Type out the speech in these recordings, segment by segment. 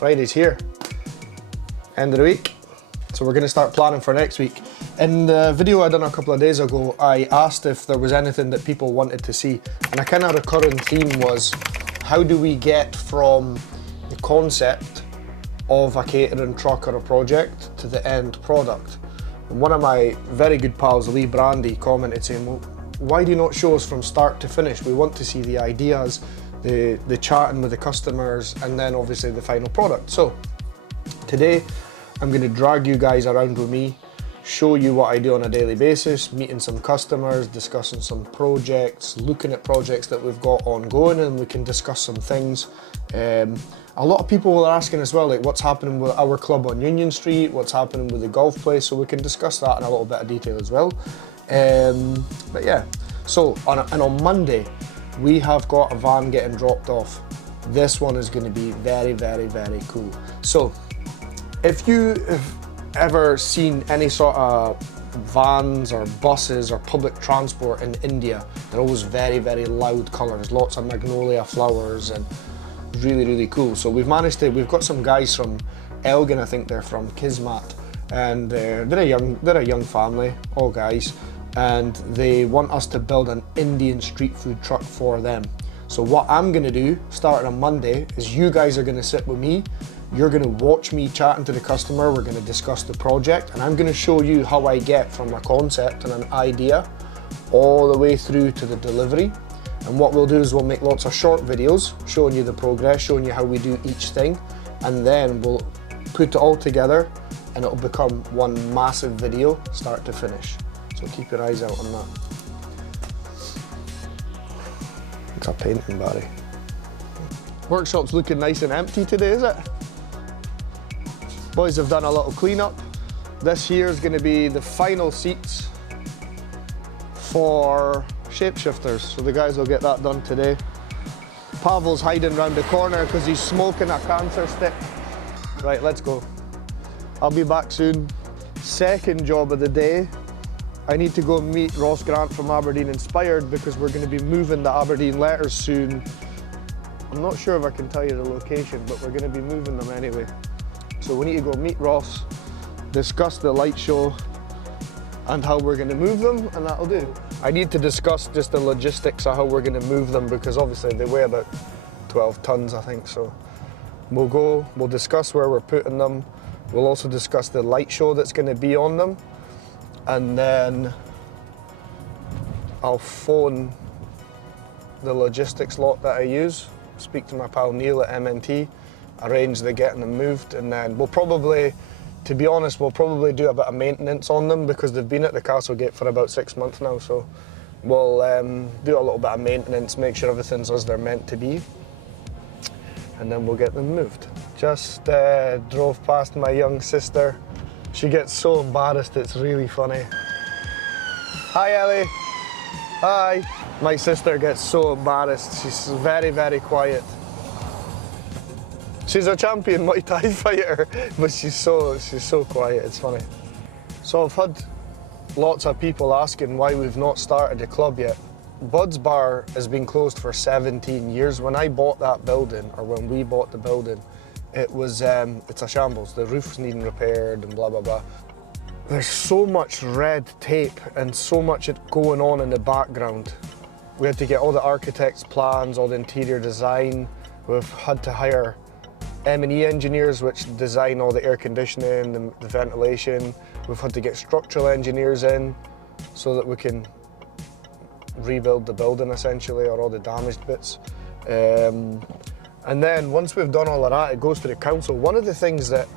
Friday's here. End of the week. So we're going to start planning for next week. In the video I done a couple of days ago, I asked if there was anything that people wanted to see. And a kind of recurring theme was, how do we get from the concept of a catering truck or a project to the end product? And one of my very good pals, Lee Brandy, commented saying, well, why do you not show us from start to finish? We want to see the ideas, the chatting with the customers, and then obviously the final product. So today I'm going to drag you guys around with me, show you what I do on a daily basis, meeting some customers, discussing some projects, looking at projects that we've got ongoing, and we can discuss some things. A lot of people are asking as well, like what's happening with our club on Union Street, what's happening with the golf place, so we can discuss that in a little bit of detail as well. But yeah, so on Monday, we have got a van getting dropped off. This one is going to be very, very, very cool. So if you have ever seen any sort of vans or buses or public transport in India, they're always very, very loud colours, lots of magnolia flowers, and really, really cool. So we've got some guys from Elgin, I think they're from Kismat, and they're a young family, all guys, and they want us to build an Indian street food truck for them. So what I'm going to do, starting on Monday, is you guys are going to sit with me. You're going to watch me chatting to the customer. We're going to discuss the project, and I'm going to show you how I get from a concept and an idea all the way through to the delivery. And what we'll do is we'll make lots of short videos showing you the progress, showing you how we do each thing, and then we'll put it all together and it'll become one massive video, start to finish. So keep your eyes out on that. It's a painting, Barry. Workshop's looking nice and empty today, is it? Boys have done a little clean-up. This here is going to be the final seats for shapeshifters, so the guys will get that done today. Pavel's hiding around the corner because he's smoking a cancer stick. Right, let's go. I'll be back soon. Second job of the day, I need to go meet Ross Grant from Aberdeen Inspired because we're going to be moving the Aberdeen letters soon. I'm not sure if I can tell you the location, but we're going to be moving them anyway. So we need to go meet Ross, discuss the light show and how we're going to move them, and that'll do. I need to discuss just the logistics of how we're going to move them because obviously they weigh about 12 tons, I think. So we'll discuss where we're putting them. We'll also discuss the light show that's going to be on them, and then I'll phone the logistics lot that I use, speak to my pal Neil at MNT, arrange the getting them moved, and then we'll probably, to be honest, we'll probably do a bit of maintenance on them because they've been at the Castle Gate for about 6 months now, so we'll do a little bit of maintenance, make sure everything's as they're meant to be, and then we'll get them moved. Just drove past my young sister. She gets so embarrassed, it's really funny. Hi, Ellie. Hi. My sister gets so embarrassed. She's very, very quiet. She's a champion Muay Thai fighter, but she's so quiet, it's funny. So I've had lots of people asking why we've not started a club yet. Bud's Bar has been closed for 17 years. When I bought that building, or when we bought the building, it was, it's a shambles. The roof's needing repaired and blah, blah, blah. There's so much red tape and so much going on in the background. We had to get all the architect's plans, all the interior design. We've had to hire M&E engineers which design all the air conditioning, the ventilation. We've had to get structural engineers in so that we can rebuild the building essentially, or all the damaged bits. And then once we've done all of that, it goes to the council. One of the things that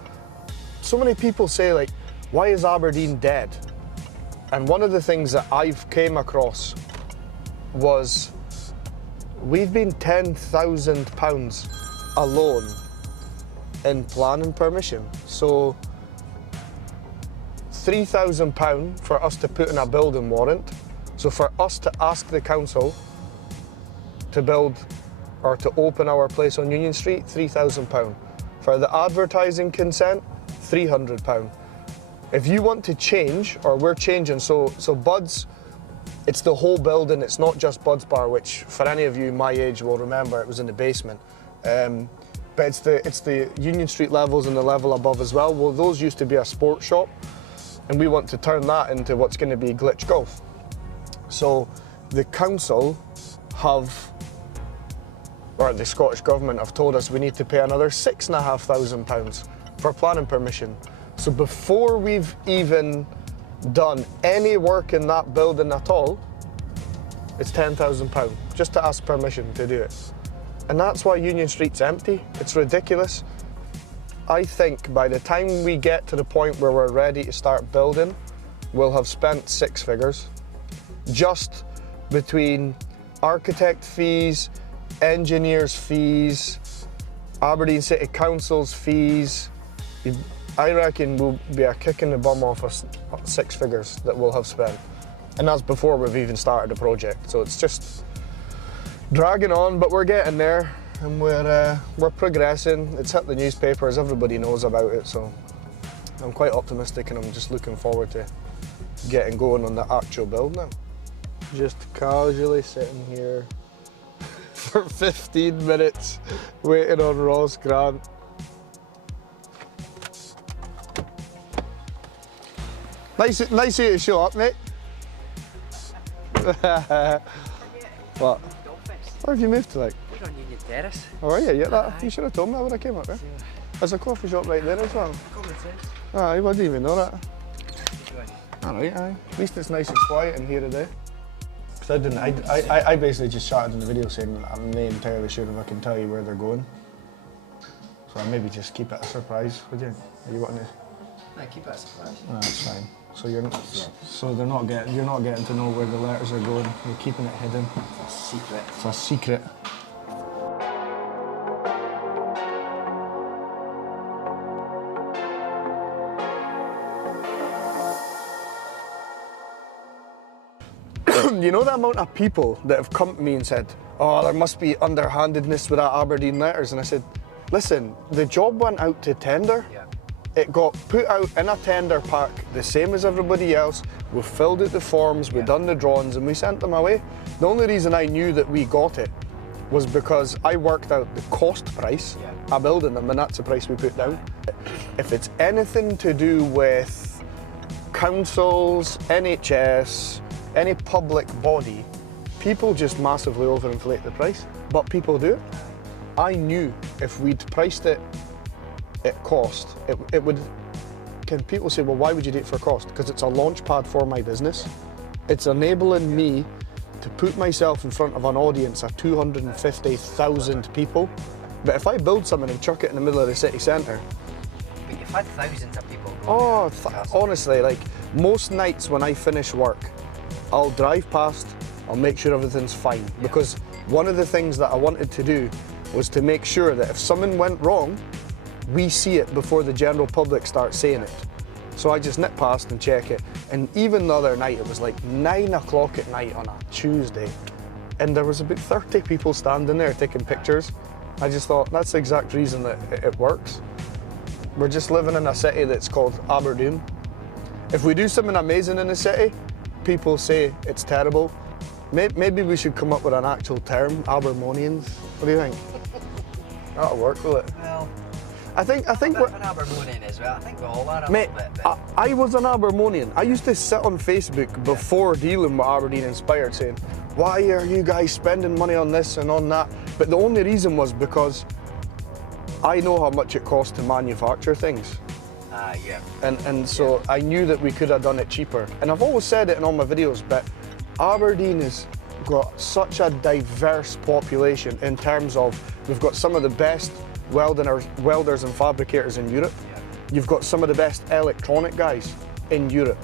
so many people say, like, why is Aberdeen dead? And one of the things that I've came across was we've been £10,000 alone in planning permission. So £3,000 for us to put in a building warrant. So for us to ask the council to build or to open our place on Union Street, £3,000. For the advertising consent, £300. If you want to change, or we're changing, so Bud's, it's the whole building, it's not just Bud's Bar, which for any of you my age will remember, it was in the basement. but it's the Union Street levels and the level above as well. Well, those used to be a sports shop, and we want to turn that into what's going to be glitch golf. So the council or the Scottish Government have told us we need to pay another £6,500 for planning permission. So before we've even done any work in that building at all, it's £10,000 just to ask permission to do it. And that's why Union Street's empty. It's ridiculous. I think by the time we get to the point where we're ready to start building, we'll have spent 6 figures. Just between architect fees, engineers' fees, Aberdeen City Council's fees, I reckon we'll be a kick in the bum off of 6 figures that we'll have spent. And that's before we've even started the project. So it's just dragging on, but we're getting there and we're progressing. It's hit the newspapers, everybody knows about it, so I'm quite optimistic and I'm just looking forward to getting going on the actual build now. Just casually sitting here for 15 minutes waiting on Ross Grant. Nice of you to show up, mate. What? Where have you moved to, like? We're on Union Terrace. Oh, are you? You should have told me that when I came up there. There's a coffee shop right there as well. Common sense. I wouldn't even know that. Alright, aye. At least it's nice and quiet in here today. Because I basically just shouted in the video saying I'm not entirely sure if I can tell you where they're going. So I'll maybe just keep it a surprise, would you? Are you wanting to? No, keep it a surprise. No, that's fine. So you're not getting to know where the letters are going. You're keeping it hidden. It's a secret. It's a secret. You know the amount of people that have come to me and said, oh, there must be underhandedness with that Aberdeen letters, and I said, listen, the job went out to tender. Yeah. It got put out in a tender pack, the same as everybody else. We filled out the forms, we done the drawings, and we sent them away. The only reason I knew that we got it was because I worked out the cost price of building them, and that's the price we put down. If it's anything to do with councils, NHS, any public body, people just massively overinflate the price, but people do it. I knew if we'd priced it at cost, it would, can people say, well, why would you do it for cost? Because it's a launch pad for my business. It's enabling me to put myself in front of an audience of 250,000 people. But if I build something and chuck it in the middle of the city centre. But you've had thousands of people go. Oh, honestly, like most nights when I finish work, I'll drive past, I'll make sure everything's fine. Because one of the things that I wanted to do was to make sure that if something went wrong, we see it before the general public starts saying it. So I just nip past and check it. And even the other night, it was like 9 o'clock at night on a Tuesday, and there was about 30 people standing there taking pictures. I just thought, that's the exact reason that it works. We're just living in a city that's called Aberdeen. If we do something amazing in the city, people say it's terrible. Maybe we should come up with an actual term, Abermonians. What do you think? That'll work, will it? Well, I think we're an Abermonian as well. I think we all are a mate, little bit. But I was an Abermonian. I used to sit on Facebook before dealing with Aberdeen Inspired saying, why are you guys spending money on this and on that? But the only reason was because I know how much it costs to manufacture things. yeah. And so I knew that we could have done it cheaper. And I've always said it in all my videos, but Aberdeen has got such a diverse population in terms of we've got some of the best welders and fabricators in Europe. Yeah. You've got some of the best electronic guys in Europe.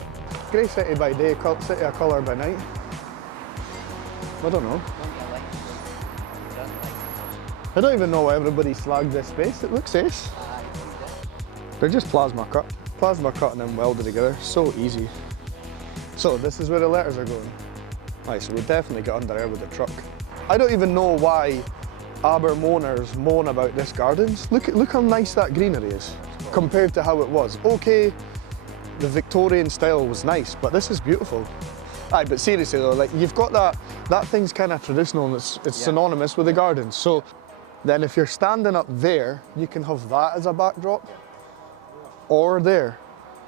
Grey city by day, city of colour by night. I don't know. I don't even know why everybody slagged this space. It looks ace. They're just plasma cut and then welded together. So easy. So this is where the letters are going. Right, so we'll definitely get under there with the truck. I don't even know why Abermoners moan about this gardens. Look how nice that greenery is compared to how it was. Okay, the Victorian style was nice, but this is beautiful. Aye, but seriously though, like you've got that thing's kind of traditional and it's synonymous with the gardens. So Then if you're standing up there, you can have that as a backdrop, or there.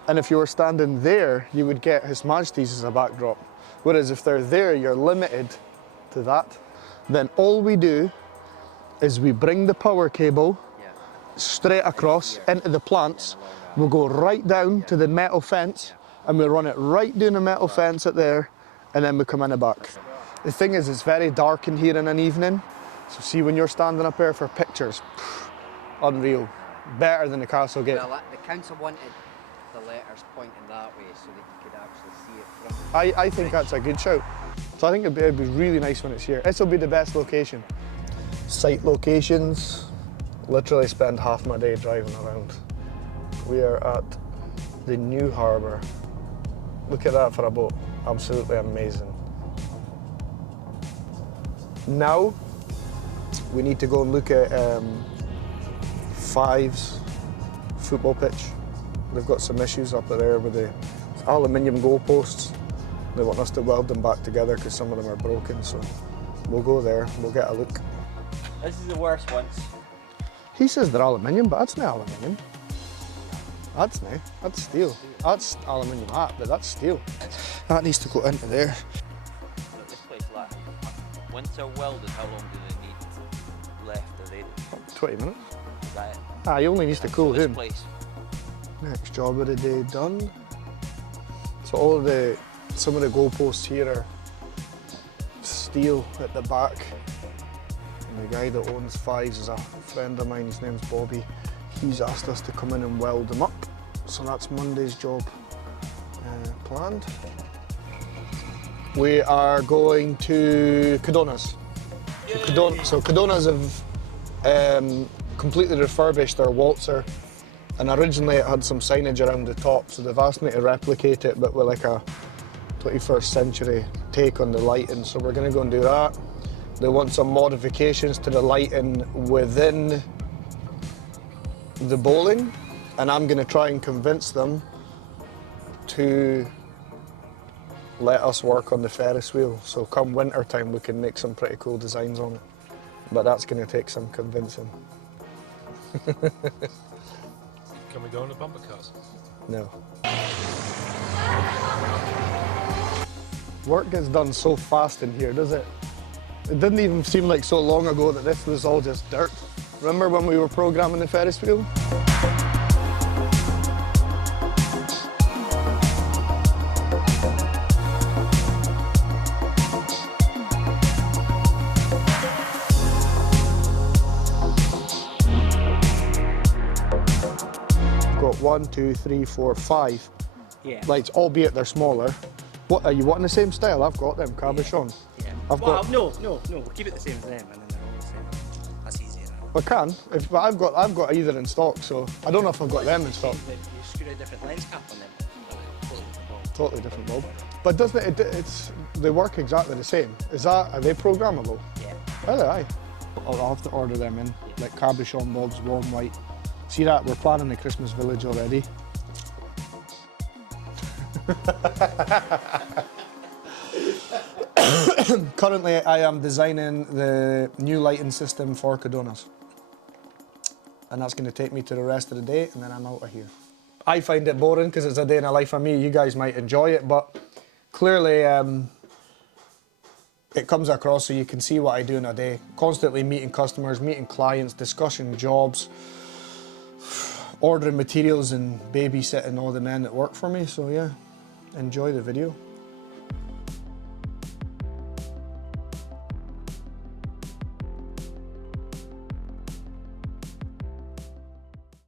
And if you were standing there, you would get His Majesty's as a backdrop. Whereas if they're there, you're limited to that. Then all we do is we bring the power cable straight across into the plants. We'll go right down to the metal fence and we'll run it right down the metal fence at there, and then we come in the back. The thing is, it's very dark in here in an evening. So see, when you're standing up there for pictures, unreal. Better than the castle gate. Well, the council wanted the letters pointing that way so that you could actually see it from I think that's a good shout. So I think it'd be really nice when it's here. This will be the best location. Site locations, literally spend half my day driving around. We are at the new harbour. Look at that for a boat, absolutely amazing. Now, we need to go and look at Fives football pitch. They've got some issues up there with the aluminium goalposts. They want us to weld them back together because some of them are broken, so we'll go there, we'll get a look. This is the worst ones. He says they're aluminium, but that's not aluminium. That's not, that's steel. That's aluminium hat, but that's steel. That needs to go into there. At this place, like, once they're welded, how long do they need left? Are they 20 minutes. is that it? Ah, he only needs to cool this down. place. Next job of the day done. So some of the goalposts here are steel at the back. And the guy that owns Fives is a friend of mine, his name's Bobby. He's asked us to come in and weld them up. So that's Monday's job planned. We are going to Codonas. So Codonas have completely refurbished their waltzer, and originally it had some signage around the top, so they've asked me to replicate it but with like a 21st century take on the lighting, so we're going to go and do that. They want some modifications to the lighting within the bowling, and I'm going to try and convince them to let us work on the Ferris wheel, so come winter time we can make some pretty cool designs on it, but that's going to take some convincing. Can we go on the bumper cars? No. Work gets done so fast in here, does it? It didn't even seem like so long ago that this was all just dirt. Remember when we were programming the Ferris wheel? Got 1, 2, 3, 4, 5 lights, albeit they're smaller. What are you wanting the same style? I've got them, cabochon. Yeah. No, we'll keep it the same as them, and then they're all the same. That's easier. I can. But I've got either in stock, so I don't know if I've got them in stock. You screw a different lens cap on them. Totally different bulb. But doesn't it? They work exactly the same. Are they programmable? Yeah. Are they? Aye. I'll have to order them in, like cabochon bulbs, warm white. See that? We're planning the Christmas village already. Currently, I am designing the new lighting system for Codonas. And that's going to take me to the rest of the day, and then I'm out of here. I find it boring because it's a day in the life of me. You guys might enjoy it, but clearly it comes across so you can see what I do in a day. Constantly meeting customers, meeting clients, discussing jobs, ordering materials and babysitting all the men that work for me. So yeah, enjoy the video.